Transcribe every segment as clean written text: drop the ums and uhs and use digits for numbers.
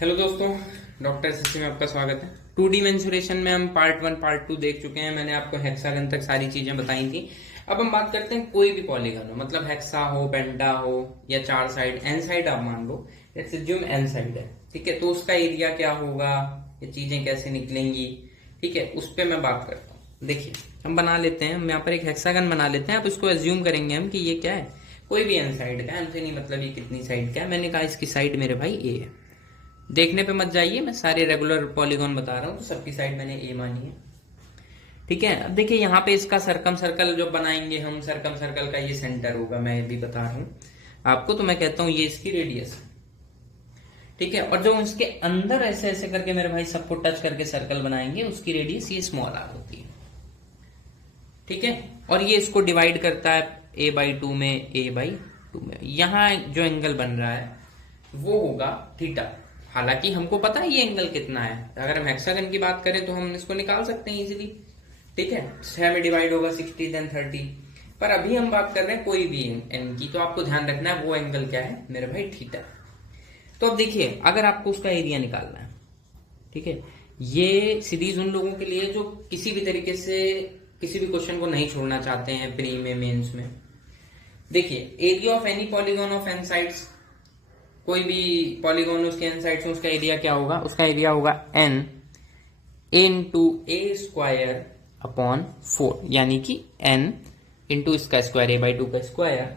Hello दोस्तों, doctor SSC में आपका स्वागत है। 2D मेंसुरेशन में हम पार्ट 1 पार्ट 2 देख चुके हैं। मैंने आपको हेक्सागन तक सारी चीजें बताई थी। अब हम बात करते हैं कोई भी पॉलीगन हो, मतलब हेक्सा हो, पेंटा हो या चार साइड, एन साइड आप मान लो। लेट्स अज्यूम एन साइड है, ठीक है। तो उसका एरिया क्या होगा, ये चीजें कैसे निकलेंगी, ठीक है, उस पर मैं बात करता हूँ। देखिए हम बना लेते हैं, हम यहाँ पर एक हेक्सागन बना लेते हैं। आप इसको एज्यूम करेंगे हम कि ये क्या है, कोई भी एन साइड का है। हमसे नहीं मतलब ये कितनी साइड का है। मैंने कहा इसकी साइड मेरे भाई ए है। देखने पे मत जाइए, मैं सारे रेगुलर पॉलीगॉन बता रहा हूँ, तो सबकी साइड मैंने ए मानी है, ठीक है। अब देखिए यहाँ पे इसका सरकम सर्कल जो बनाएंगे हम, सरकम सर्कल का ये सेंटर होगा, मैं ये भी बता रहा हूँ आपको। तो मैं कहता हूँ ये इसकी रेडियस है, ठीक है। और जो इसके अंदर ऐसे ऐसे करके मेरे भाई सबको टच करके सर्कल बनाएंगे, उसकी रेडियस ये स्मॉल आर होती है, ठीक है। और ये इसको डिवाइड करता है a/2 में, a/2 में। यहाँ जो एंगल बन रहा है वो होगा थीटा। हालांकि हमको पता है ये एंगल कितना है। अगर हम हेक्सागन की बात करें तो हम इसको निकाल सकते हैं इजीली, ठीक है। 6 में डिवाइड होगा 60 देन 30। पर अभी हम बात कर रहे हैं कोई भी एन की, तो आपको ध्यान रखना है वो एंगल क्या है मेरे भाई, थीटा। तो अब देखिए अगर आपको उसका एरिया निकालना है, ठीक है, ये सीरीज उन लोगों के लिए जो किसी भी तरीके से किसी भी क्वेश्चन को नहीं छोड़ना चाहते हैं प्री में, मेंस में। देखिए area of any polygon of n sides, कोई भी पॉलीगॉन उसके एन साइड्स में, उसका एरिया क्या होगा, उसका एरिया होगा एन इंटू ए स्क्वायर अपॉन 4, यानी कि एन इंटू इसका स्क्वायर, a/2 का स्क्वायर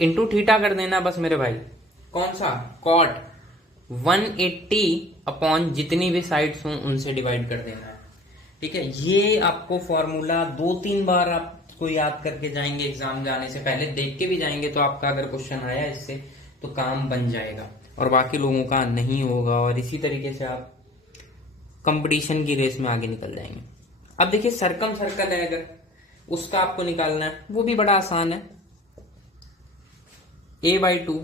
इंटू थीटा कर देना बस मेरे भाई। कौन सा, कॉट 180 अपॉन जितनी भी साइड्स हों उनसे डिवाइड कर देना है, ठीक है। ये आपको फॉर्मूला 2-3 बार आपको याद करके जाएंगे, एग्जाम जाने से पहले देख के भी जाएंगे, तो आपका अगर क्वेश्चन आया इससे तो काम बन जाएगा और बाकी लोगों का नहीं होगा, और इसी तरीके से आप कंपटीशन की रेस में आगे निकल जाएंगे। अब देखिए सरकम सर्कल है, अगर उसका आपको निकालना है वो भी बड़ा आसान है। a/2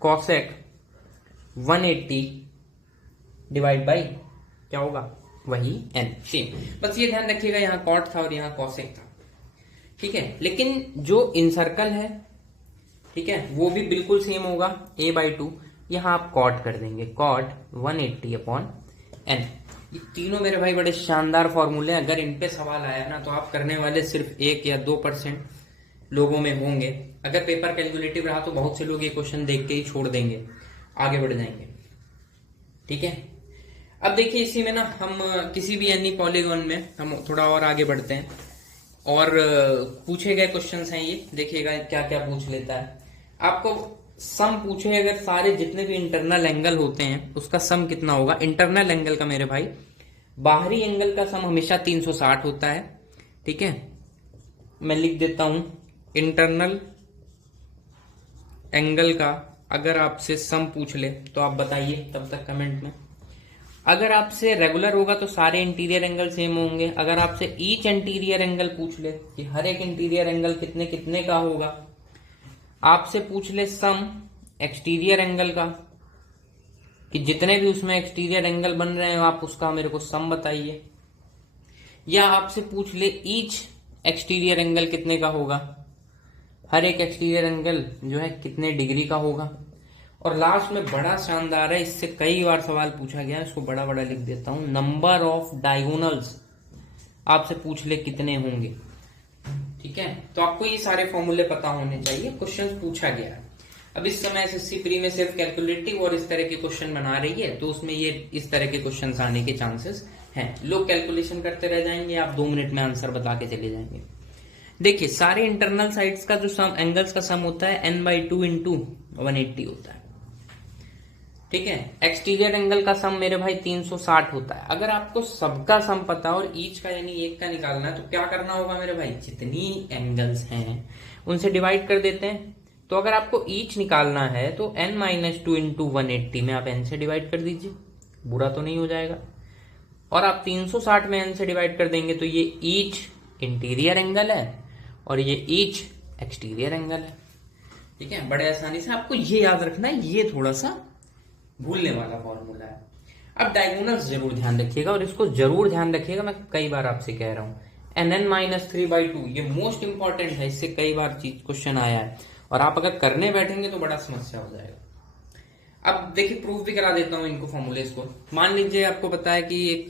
कॉसेक 180 डिवाइड बाई क्या होगा, वही n, सेम। बस ये ध्यान रखिएगा यहाँ कॉट था और यहाँ कॉसेक था, ठीक है। लेकिन जो इन सर्कल है, ठीक है, वो भी बिल्कुल सेम होगा, a/2। यहां आप कॉट कर देंगे, कॉट 180 अपॉन n। ये तीनों मेरे भाई बड़े शानदार फॉर्मूले हैं। अगर इन पे सवाल आया ना तो आप करने वाले सिर्फ 1 या 2% लोगों में होंगे। अगर पेपर कैलकुलेटिव रहा तो बहुत से लोग ये क्वेश्चन देख के ही छोड़ देंगे, आगे बढ़ जाएंगे, ठीक है। अब देखिए इसी में ना हम किसी भी एनी पॉलीगॉन में हम थोड़ा और आगे बढ़ते हैं, और पूछे गए क्वेश्चंस हैं ये, देखिएगा क्या क्या पूछ लेता है। आपको सम पूछे, अगर सारे जितने भी इंटरनल एंगल होते हैं उसका सम कितना होगा। इंटरनल एंगल का मेरे भाई, बाहरी एंगल का सम हमेशा 360 होता है, ठीक है। मैं लिख देता हूं, इंटरनल एंगल का अगर आपसे सम पूछ ले तो आप बताइए तब तक कमेंट में। अगर आपसे रेगुलर होगा तो सारे इंटीरियर एंगल सेम होंगे। अगर आपसे ईच इंटीरियर एंगल पूछ ले कि हर एक इंटीरियर एंगल कितने कितने का होगा, आपसे पूछ ले सम एक्सटीरियर एंगल का कि जितने भी उसमें एक्सटीरियर एंगल बन रहे हैं आप उसका मेरे को सम बताइए, या आपसे पूछ ले ईच एक्सटीरियर एंगल कितने का होगा, हर एक एक्सटीरियर एंगल जो है कितने डिग्री का होगा। और लास्ट में बड़ा शानदार है, इससे कई बार सवाल पूछा गया, इसको बड़ा बड़ा लिख देता हूं, नंबर ऑफ डायगोनल्स आपसे पूछ ले कितने होंगे, ठीक है। तो आपको ये सारे फॉर्मूले पता होने चाहिए, क्वेश्चन पूछा गया है। अब इस समय एसएससी प्री में सिर्फ कैलकुलेटिव और इस तरह के क्वेश्चन बना रही है, तो उसमें ये इस तरह के क्वेश्चन आने के चांसेस हैं। लोग कैलकुलेशन करते रह जाएंगे, आप 2 मिनट में आंसर बता के चले जाएंगे। देखिए सारे इंटरनल साइड्स का जो सम, एंगल्स का सम होता है n/2 इंटू 180 होता है, ठीक है। एक्सटीरियर एंगल का सम मेरे भाई 360 होता है। अगर आपको सबका सम पता और ईच का यानी एक का निकालना है तो क्या करना होगा मेरे भाई, जितनी एंगल्स हैं उनसे डिवाइड कर देते हैं। तो अगर आपको ईच निकालना है तो n-2 इंटू 180 में आप n से डिवाइड कर दीजिए, बुरा तो नहीं हो जाएगा। और आप 360 में n से डिवाइड कर देंगे तो ये ईच इंटीरियर एंगल है और ये ईच एक्सटीरियर एंगल है, ठीक है। बड़े आसानी से आपको ये याद रखना है, ये थोड़ा सा भूलने वाला फॉर्मूला है। अब डायगोनल्स जरूर ध्यान रखिएगा, और इसको जरूर ध्यान रखिएगा, मैं कई बार आपसे कह रहा हूं। nn-3/2 ये मोस्ट इंपॉर्टेंट है, इससे कई बार चीज क्वेश्चन आया है, और आप अगर करने बैठेंगे तो बड़ा समस्या हो जाएगा। अब देखिए प्रूफ भी करा देता हूँ इनको फॉर्मूलेस को। मान लीजिए आपको पता है कि एक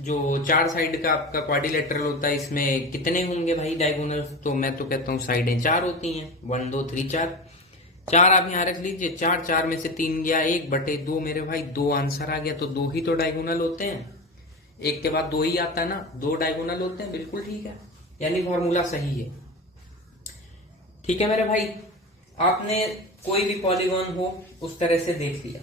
जो 4 साइड का आपका क्वाड्रिलेटरल होता है, इसमें कितने होंगे भाई डायगोनल्स? तो मैं तो कहता हूँ साइडें 4 होती हैं, 1 2 3 4। 4 आप यहाँ रख लीजिए, 4 4 में से 3 गया, 1/2 मेरे भाई, 2 आंसर आ गया। तो 2 ही तो डायगोनल होते हैं, एक के बाद 2 ही आता है ना, 2 डायगोनल होते हैं, बिल्कुल ठीक है, यानी फॉर्मूला सही है। ठीक है मेरे भाई, आपने कोई भी पॉलीगॉन हो उस तरह से देख लिया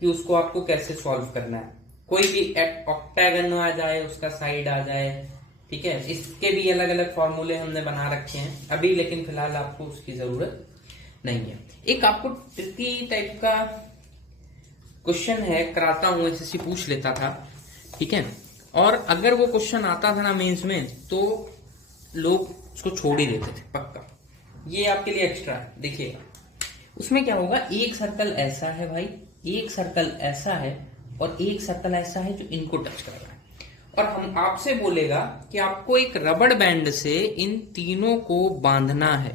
कि उसको आपको कैसे सॉल्व करना है। कोई भी ऑक्टागन आ जाए, उसका साइड आ जाए, ठीक है, इसके भी अलग अलग फॉर्मूले हमने बना रखे हैं अभी, लेकिन फिलहाल आपको उसकी जरूरत नहीं है। एक आपको ट्रिकी टाइप का क्वेश्चन है, कराता हूं, एसएससी पूछ लेता था, ठीक है, और अगर वो क्वेश्चन आता था ना मेंस में तो लोग उसको छोड़ ही देते थे पक्का। ये आपके लिए एक्स्ट्रा है, देखिएगा उसमें क्या होगा। एक सर्कल ऐसा है भाई, एक सर्कल ऐसा है और एक सर्कल ऐसा है जो इनको टच कर रहा है, और हम आपसे बोलेगा कि आपको एक रबड़ बैंड से इन तीनों को बांधना है,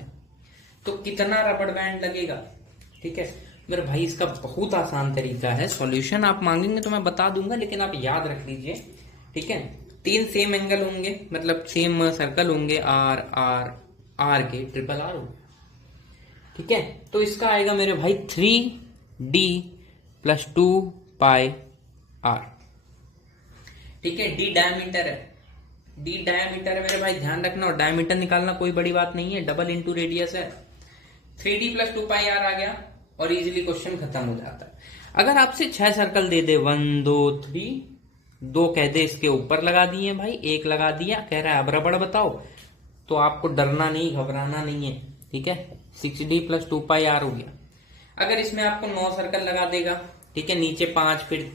तो कितना रबड़ बैंड लगेगा? ठीक है मेरे भाई, इसका बहुत आसान तरीका है। सॉल्यूशन आप मांगेंगे तो मैं बता दूंगा, लेकिन आप याद रख लीजिए, ठीक है। 3 सेम एंगल होंगे, मतलब सेम सर्कल होंगे, आर आर आर के ट्रिपल आर होंगे, ठीक है। तो इसका आएगा मेरे भाई 3D + 2πr, ठीक है। डी डायमीटर है, डी डायमीटर है मेरे भाई, ध्यान रखना, और डायमीटर निकालना कोई बड़ी बात नहीं है, डबल इंटू रेडियस है। 3D + 2πr आ गया और इजीली क्वेश्चन खत्म हो जाता है। अगर आपसे 6 सर्कल दे दे, 1 2 3, 2 कह दे इसके ऊपर लगा दिए भाई, 1 लगा दिया, कह रहा है अब रबड़ बताओ, तो आपको डरना नहीं, घबराना नहीं है, ठीक है। 6D + 2πr हो गया। अगर इसमें आपको 9 सर्कल लगा देगा, ठीक है, नीचे 5 फिर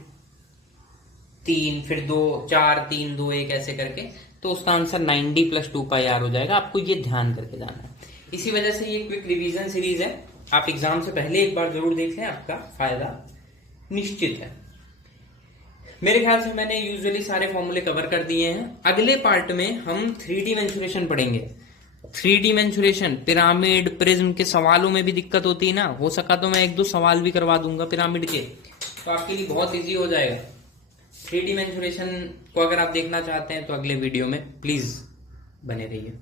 3 फिर 2 4 3 2 1 ऐसे करके, तो उसका आंसर 9D + 2πr हो जाएगा। आपको ये ध्यान करके जाना है। इसी वजह से ये क्विक रिवीजन सीरीज है, आप एग्जाम से पहले एक बार जरूर देख लें, आपका फायदा निश्चित है। मेरे ख्याल से मैंने यूजुअली सारे फॉर्मूले कवर कर दिए हैं। अगले पार्ट में हम 3D मेंसुरेशन पढ़ेंगे। 3D मेंसुरेशन, पिरामिड, प्रिज्म के सवालों में भी दिक्कत होती है ना, हो सका तो मैं 1 2 सवाल भी करवा दूंगा पिरामिड के, तो आपके लिए बहुत इजी हो जाएगा। 3D मेंसुरेशन को अगर आप देखना चाहते हैं तो अगले वीडियो में प्लीज बने रहिए।